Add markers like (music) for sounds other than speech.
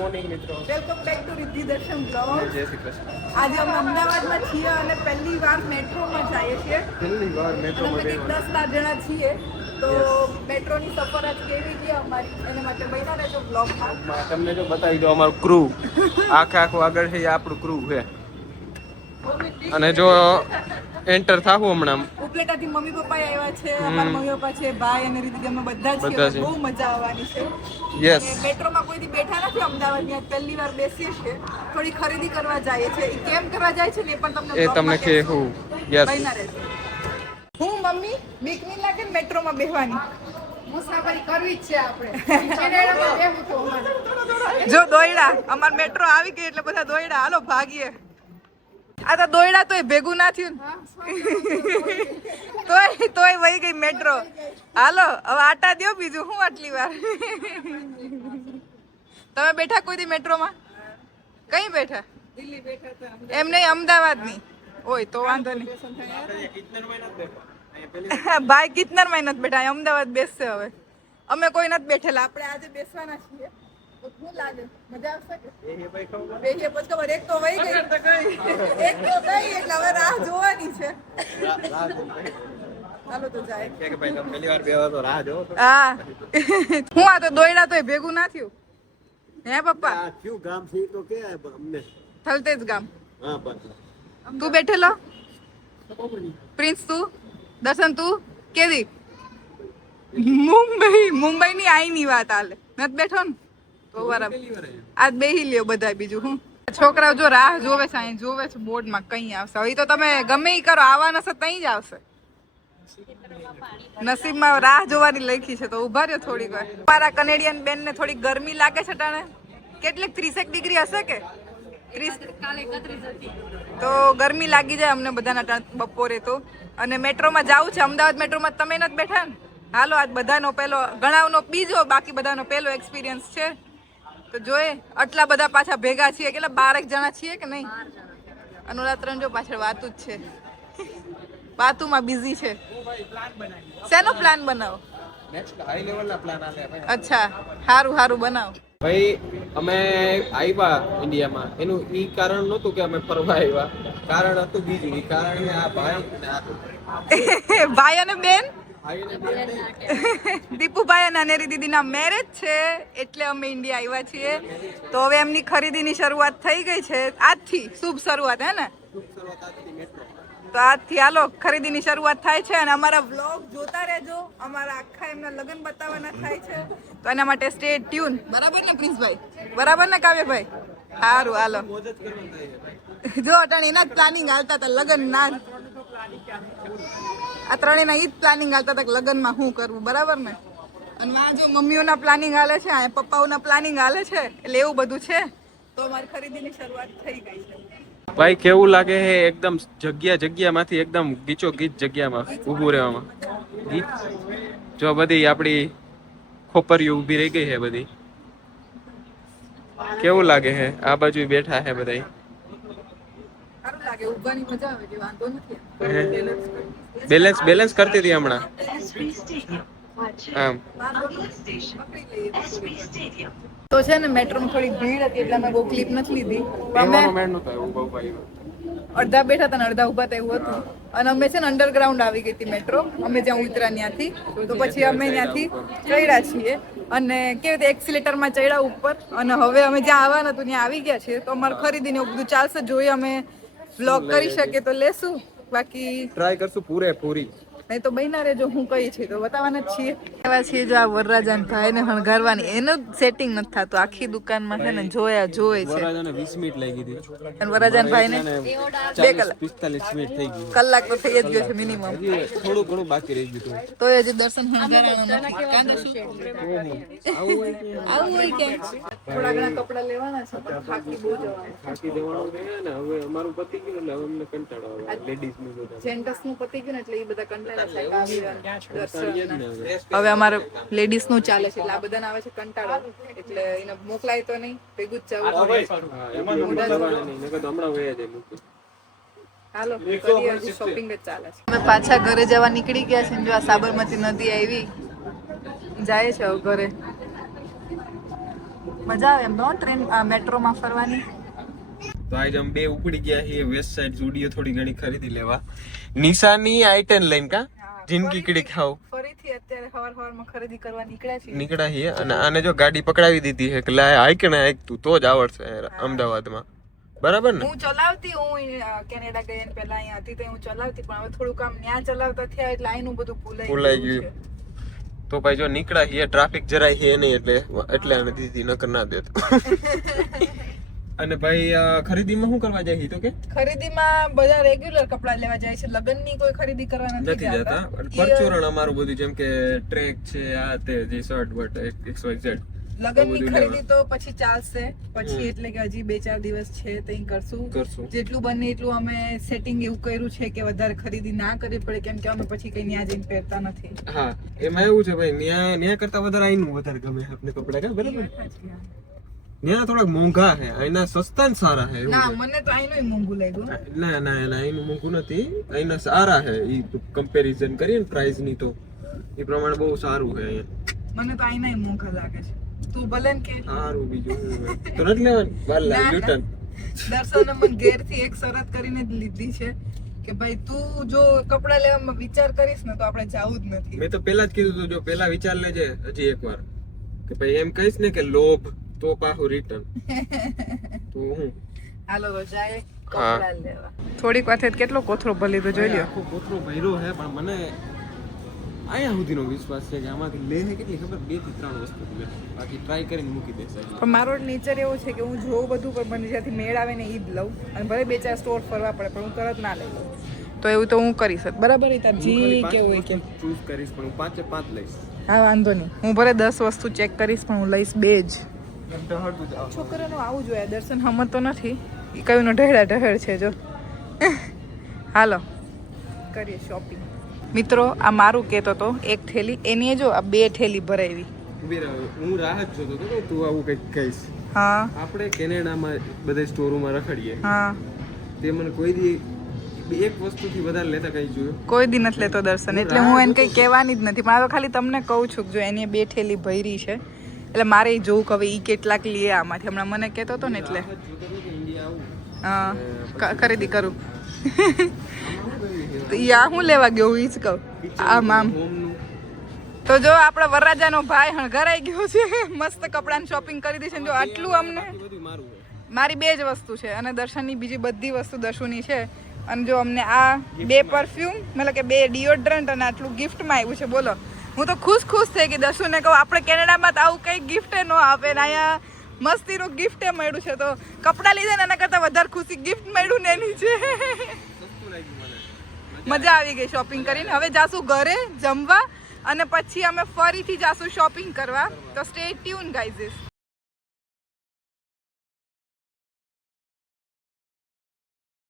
Morning મિત્રો. Welcome back to Riddhi દર્શન blog. જય શ્રી કૃષ્ણ. આજે અમે અમદાવાદમાં છીએ અને પહેલી વાર મેટ્રોમાં જઈએ છીએ. પહેલી વાર મેટ્રોમાં જઈએ. દસ બાર જણા છીએ. તો મેટ્રોની સફર આજ કેવી ગઈ અમારી? એના માટે બન્યા રહેજો બ્લોગમાં. તમને જો બતાવી દો અમારું ક્રૂ આખે આખું આગળ છે એ આપણું ક્રૂ છે. અને જો એન્ટર થાવું હમણાં. ઉપલેટાથી મમ્મી પપ્પા આવ્યા છે અમારા મમ્મી પપ્પા છે ભાઈ અને રીતિ અમે બધા જ છીએ છે. બહુ મજા આવવાની છે. યસ મેટ્રોમાં કોઈ દી બેઠા નથી અમદાવાદની આજ પહેલી વાર બેસીએ છીએ. થોડી ખરીદી કરવા જઈએ છીએ. ઈ કેમ કરવા જાય છે ને એ પણ તમને એ તમને કે હું. યસ. હું મમ્મી બીક નહીં લાગે ને મેટ્રોમાં બેહવાની? મુસાફરી કરવી જ છે આપણે. (laughs) જો દોયડા અમાર મેટ્રો આવી ગઈ એટલે બધા દોયડા હાલો ભાગીએ. આ તો દોયડા તોય ભેગું ના થયું. તોય તોય વહી ગઈ મેટ્રો. હાલો, હવે આટા દ્યો બીજું, હું આટલી વાર? તમે બેઠા કોઈ દી મેટ્રોમાં? કઈ બેઠા? એમ નહીં, અમદાવાદની. ઓય, તો વાંધો નહીં. ભાઈ કિતનર નથી બેઠા અમદાવાદ બેસશે હવે. અમે કોઈ નથી બેઠેલા, આપણે આજે બેસવાના છીએ. લાગે. મજા આવશે પછી એક તો વહી ગઈ એટલે હવે રાહ જોવાની છે ચાલો તો જાય કે ભાઈ તમે પહેલી વાર બેવા તો રાહ જોવો તો હા. હું આ તો દોયડા તો ભેગું ના થયું. હે પપ્પા? આ કયું ગામ છે તો કે અમને. થલતેજ ગામ. હા બસ. તું બેઠેલો? પ્રિન્સ તું? દર્શન તું? કેદી? મુંબઈ મુંબઈ ની આઈ ની વાત હાલે. નથી બેઠો ને? તો બરાબર આજ બેહી લ્યો બધા બીજું હું? છોકરાઓ જો રાહ જોવે છે, અહીં જોવે છે, બોર્ડમાં કઈ આવશે. હવે તો તમે ગમે ઈ કરો આવવાના છે તઈ જ આવશે. નસીબમાં રાહ જોવાની લખી છે, તો ઊભા રહ્યો થોડીક વાર. મારા કનેડિયન બેન ને થોડી ગરમી લાગે છે ટાણે. કેટલીક ત્રીસેક ડિગ્રી હશે કે? તો ગરમી લાગી જાય અમને બધાના બપોરે તો. અને મેટ્રોમાં જાવું છે, અમદાવાદ મેટ્રોમાં તમે નથી બેઠા ને? હાલો, આજ બધાનો પહેલો ઘણાનો બીજો બાકી બધાનો પહેલો એક્સપિરિયન્સ છે. તો જોઈએ આટલા બધા પાછા ભેગા છીએ. કેટલા બારેક જણા છીએ કે નહીં? અનુરા ત્રણ જો પાછળ વાતું જ છે. વાતુમાં બિઝી છે. શેનો પ્લાન બનાવો? નેક્સ્ટ હાઈ લેવલના પ્લાન આલે ભાઈ. અચ્છા સારું સારું બનાવો. ભાઈ અમે આવ્યા ઇન્ડિયામાં. એનું ઈ કારણ નહોતું કે અમે ફરવા આવ્યા કારણ હતું બીજું. ઈ કારણ આ ભાઈ ને આ તો. (laughs) ભાઈ અને બેન. (laughs) દીપુભાઈ અને અનેરી દીદીના મેરેજ છે એટલે અમે ઇન્ડિયા આવ્યા છીએ. તો હવે એમની ખરીદીની શરૂઆત થઈ ગઈ છે. આજથી શુભ શરૂઆત હે ને. તો આજથી હાલો ખરીદીની શરૂઆત થાય છે અને અમારા વ્લોગ જોતા રહેજો. અમારા આખા એમના લગ્ન બતાવવાના થાય છે. તો એના માટે સ્ટે ટ્યુન બરાબર ને પ્રિન્સભાઈ? બરાબર ને કાવ્યભાઈ? સારું હાલો. જો અટાણે એના જ પ્લાનિંગ હાલતા હતા લગ્ન ના. આ ત્રણેયના ઈ જ પ્લાનિંગ હાલતા હતા લગ્નમાં શું કરવું, બરાબર ને? અને આ જો મમ્મીઓના પ્લાનિંગ હાલે છે, આ પપ્પાઓના પ્લાનિંગ હાલે છે, એટલે એવું બધું છે, તો અમારી ખરીદીની શરૂઆત થઈ ગઈ છે. ભાઈ, કેવું લાગે છે એકદમ જગ્યા જગ્યામાંથી, એકદમ ગીચો ગીચ જગ્યામાં ઊભું રહેવામાં? ગીચ? જો બધી આપણી ખોપરીઓ ઊભી રહી ગઈ છે બધી. કેવું લાગે છે આ બાજુ બેઠા છે બધા લાગે ઊભાની મજા આવે કે વાંધો નથી બેલેન્સ બેલેન્સ કરતી હતી હમણાં. આમ તો છે ને મેટ્રોમાં થોડી ભીડ હતી એટલે અમે બહુ ક્લિપ નથી લીધી. અમે. અડધા બેઠા હતા ને અડધા ઊભા હતા એવું હતું. અને અમે છે ને અંડરગ્રાઉન્ડ આવી ગઈ હતી મેટ્રો અમે જ્યાં ઉતરા ત્યાંથી. તો પછી અમે ત્યાંથી ચડ્યા છીએ. અને કેવી રીતે એક્સિલેટરમાં ચડ્યા ઉપર. અને હવે અમે જ્યાં આવવાના હતું ત્યાં આવી ગયા છીએ. તો અમારે ખરીદીને એવું બધું ચાલશે. જોઈએ અમે બ્લોગ કરી શકે તો લેશું. બાકી ટ્રાય કરશું પૂરેપૂરી નહીં તો બહેના રે જો હું કહી છે તો બતાવવાના જ છીએ. એવા છીએ જો આ વરરાજાન ભાઈ ને હણગારવાની. એનું સેટિંગ નથી થતું. આખી દુકાનમાં છે ને જોયા જોય છે. વરરાજાને 20 મિનિટ લાગી ગઈ અને વરરાજાન ભાઈ ને બે કલાક. 45 મિનિટ થઈ ગઈ કલાક તો થઈ જ ગયો છે મિનિમમ થોડું ઘણું બાકી રહી ગયું તો એ હજી દર્શન હણગારવાનું આવું હોય કે થોડા ઘણા કપડા લેવાના છે પણ બહુ જવાનું. છે ને હવે અમારું પતી ગયું એટલે હવે અમને કંટાળો આવે. લેડીઝનું જેન્ટસનું પતી ગયું ને એટલે એ બધા કંટાળા હવે. અમારે લેડીઝનું ચાલે છે એટલે આ બધાને આવે છે કંટાળો. એટલે એને મોકલાય તો નહીં ભેગું જ જવું. હાલો કરીએ શોપિંગ જ ચાલે છે. અમે પાછા ઘરે જવા નીકળી ગયા છે ને જો આ સાબરમતી નદી આવી. જાય છે હવે ઘરે. મજા આવે એમ નો ટ્રેન મેટ્રોમાં ફરવાની? તો આજે અમે બે ઉપડી ગયા છીએ વેસ્ટ સાઈડ જુડિયો થોડી ઘણી ખરીદી લેવા. નિશાની આઈટન લઈને કા? જિંદગી કીડી ખાવ ફરીથી અત્યારે હવાર સવારમાં ખરીદી કરવા નીકળ્યા છીએ. નીકળ્યા છીએ અને આને જો ગાડી પકડાવી દીધી છે કે લાય હાઈક ને આઈક તું તો જ આવડશે અમદાવાદમાં. બરાબર ને? હું ચલાવતી હું કેનેડા ગઈ ને પહેલા અહીંયા હતી તો હું ચલાવતી પણ હવે થોડું કામ ન્યા ચલાવતા થયા એટલે આઈનું બધું ભૂલાઈ ભૂલાઈ ગયું. ગયું. તો ભાઈ જો નીકળ્યા છીએ ટ્રાફિક જરાય છે નહીં એટલે એટલે આને દીધી નકર ના દેત. (laughs) અને ભાઈ ખરીદીમાં શું કરવા જાય તો કે? ખરીદીમાં બધા રેગ્યુલર કપડા લેવા જાય છે. લગ્નની કોઈ ખરીદી કરવા નથી જતા. પરચુરણ અમારું બધું જેમ કે ટ્રેક છે આ તે જે shirt but X Y Z લગ્નની ખરીદી તો પછી ચાલશે. પછી એટલે કે હજી બે ચાર દિવસ છે કરશું. કરશું. જેટલું બને એટલું અમે સેટિંગ એવું કર્યું છે કે વધારે ખરીદી ના કરવી પડે કેમ કે અમે પછી કઈ ન્યા જઈને પહેરતા નથી. હા એમાં એવું છે ભાઈ ન્યા ન્યા કરતા વધારે આઈનું વધારે ગમે આપણે કપડા કે બરાબર? ન્યા થોડાક મોંઘા છે અહીંના સસ્તા ને સારા છે ના મને તો આઈનું મોંઘું લાગ્યું. ના ના ના અહીંનું મોંઘું નથી. અહીંના સારા છે ઈ કમ્પેરિઝન કરીએ ને પ્રાઇસની તો. એ પ્રમાણે બહુ સારું છે અહીંયા. મને તો આઈના મોંઘા લાગે છે. તું ભલે ને કે સારું બીજું તો નથી લેવાનું? બાર લાખ ન્યૂટન દર્શને મને ઘેરથી એક શરત કરીને જ લીધી છે કે ભાઈ તું જો કપડા લેવામાં વિચાર કરીશ ને તો આપણે જાવું જ નથી. મેં તો પેલા જ કીધું તું જો પેલા વિચાર લેજે હજી એકવાર. કે ભાઈ એમ કહીશ ને કે લોભ. તો પાછું રિટર્ન તો હું હાલો જાય કપડા લેવા થોડીક વાતે કેટલો કોથરો ભલી તો જોઈ લ્યો. આખો કોથળો ભર્યો હે પણ મને અહીંયા સુધીનો વિશ્વાસ છે કે આમાંથી લે છે કેટલી ખબર? બેથી ત્રણ વસ્તુ લે બાકી ટ્રાય કરીને મૂકી દેશે પણ મારો નેચર એવો છે કે હું જોઉં બધું પણ મને જ્યાંથી મેળ આવે ને એ જ લઉં. અને ભલે બે ચાર સ્ટોર ફરવા પડે પણ હું તરત ના લઈ લઉં. તો એવું તો હું કરી શકું. બરાબર તાર જી કેવું હોય કે ચૂઝ કરીશ પણ હું પાંચે પાંચ લઈશ. હા વાંધો નહીં. હું ભલે દસ વસ્તુ ચેક કરીશ પણ હું લઈશ બે જ. છોકરાનું આવું જોઈએ દર્શન હમત તો નથી. એ કયું નો ઢહેડા ઢહેડ છે જો. હાલો કરીએ શોપિંગ મિત્રો આ મારું કહેતો હતો એક થેલી એની જો આ બે થેલી ભરાવી હું રાહ જોતો હતો કે તું આવું કંઈક કહીશ. હા. આપણે કેનેડામાં બધા સ્ટોરોમાં રખડીએ. હા. તે મને કોઈ દી એક વસ્તુથી વધારે લેતા કઈ જોયું? કોઈ દી નથી લેતો દર્શન એટલે હું એને કંઈ કહેવાની જ નથી. મારો ખાલી તમને કહું છું કે જો એની બે થેલી ભરી છે એટલે મારે જોવું કે હવે એ કેટલાક લે આમાંથી. હમણાં મને કહેતો હતો ને એટલે. ખરીદી કરું. (laughs) તો યા હું લેવા ગયો એ જ કહું. આમ આમ. તો જો આપણા વરરાજાનો ભાઈ હણઘરાઈ ગયો છે. (laughs) મસ્ત કપડાની શોપિંગ કરી દીધી છે જો આટલું અમને. મારી બે જ વસ્તુ છે અને દર્શનની બીજી બધી વસ્તુ દર્શુની છે. અને જો અમને આ બે પરફ્યુમ મતલબ કે બે ડિયોડ્રન્ટ અને આટલું ગિફ્ટમાં આવ્યું છે બોલો. હું તો ખુશ ખુશ થઈ ગઈ. દર્શુને કહું, આપણે કેનેડામાં તો આવું કંઈ ગિફ્ટ ન આપે ને અહીંયા મસ્તીનું ગિફ્ટે મળ્યું છે. તો કપડાં લીધા ને એના કરતાં વધારે ખુશી ગિફ્ટ મળ્યું ને એની છે. મજા આવી ગઈ શોપિંગ કરીને. હવે જાશું ઘરે જમવા અને પછી અમે ફરીથી જાશું શોપિંગ કરવા. તો સ્ટે ટ્યુન ગાઈઝીસ